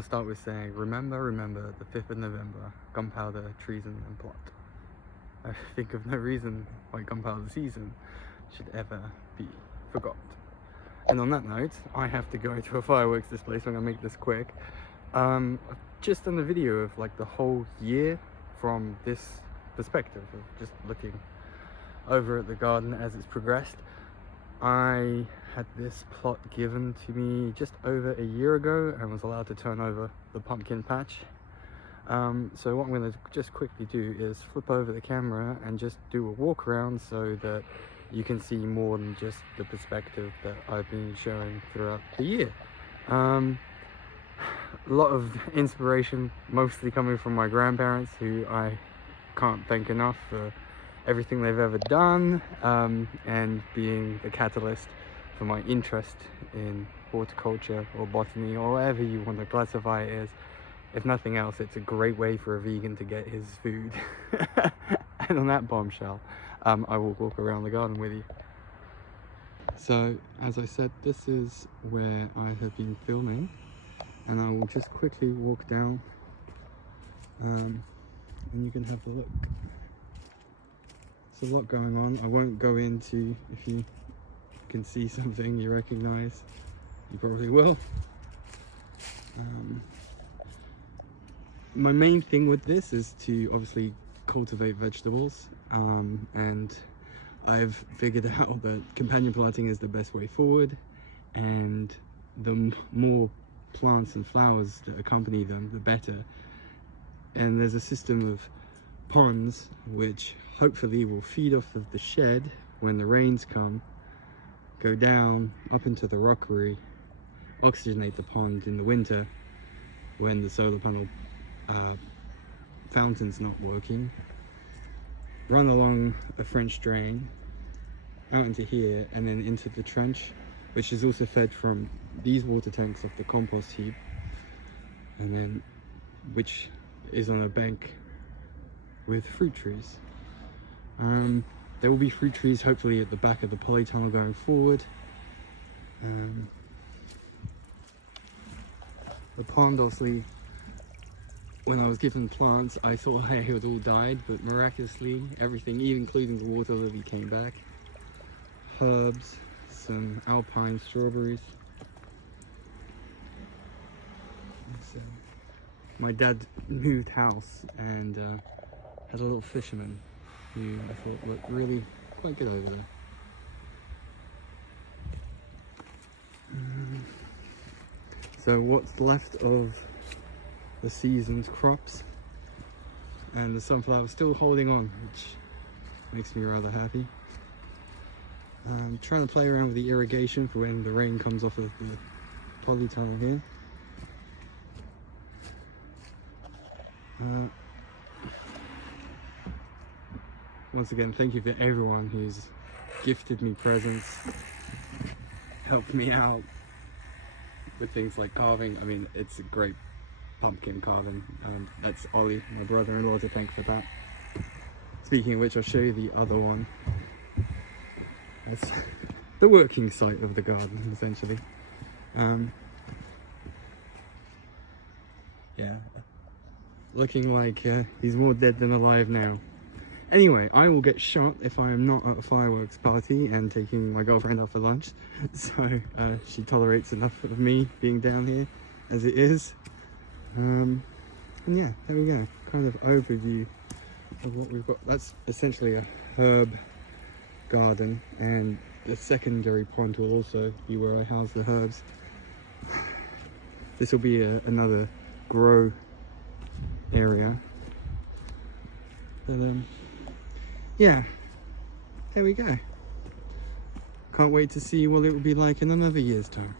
to start with saying, remember the 5th of November, gunpowder, treason and plot. I think of no reason why gunpowder season should ever be forgot. And on that note, I have to go to a fireworks display, so I'm gonna make this quick. I've just done a video of like the whole year from this perspective of just looking over at the garden as it's progressed. I had this plot given to me just over a year ago and was allowed to turn over the pumpkin patch. So what I'm going to just quickly do is flip over the camera and just do a walk around so that you can see more than just the perspective that I've been showing throughout the year. A lot of inspiration, mostly coming from my grandparents, who I can't thank enough for everything they've ever done, and being the catalyst for my interest in horticulture or botany or whatever you want to classify it as. If nothing else, it's a great way for a vegan to get his food. And on that bombshell, I will walk around the garden with you. So, as I said, this is where I have been filming, and I will just quickly walk down, and you can have a look. There's a lot going on. I won't go into, if you can see something you recognize, you probably will. My main thing with this is to obviously cultivate vegetables, and I've figured out that companion planting is the best way forward, and the more plants and flowers that accompany them, the better. And there's a system of ponds which hopefully will feed off of the shed when the rains come, go down up into the rockery, oxygenate the pond in the winter when the solar panel fountain's not working, run along a French drain out into here and then into the trench, which is also fed from these water tanks of the compost heap, and then which is on a bank with fruit trees. There will be fruit trees hopefully at the back of the polytunnel going forward. The pond, obviously, when I was given plants, I thought hey, it had all died, but miraculously everything, even including the water lily, came back. Herbs, some alpine strawberries. So, my dad moved house and had a little fisherman who I thought looked really quite good over there. So what's left of the season's crops, and the sunflower's still holding on, which makes me rather happy. I'm trying to play around with the irrigation for when the rain comes off of the polytunnel here. Once again, thank you for everyone who's gifted me presents, helped me out with things like carving. I mean, it's a great pumpkin carving, and that's Ollie, my brother-in-law, to thank for that. Speaking of which, I'll show you the other one. It's the working site of the garden, essentially. Yeah, looking like he's more dead than alive now. Anyway, I will get shot if I am not at a fireworks party and taking my girlfriend out for lunch. So she tolerates enough of me being down here as it is. And yeah, there we go. Kind of overview of what we've got. That's essentially a herb garden, and the secondary pond will also be where I house the herbs. This will be another grow area. But yeah, there we go. Can't wait to see what it will be like in another year's time.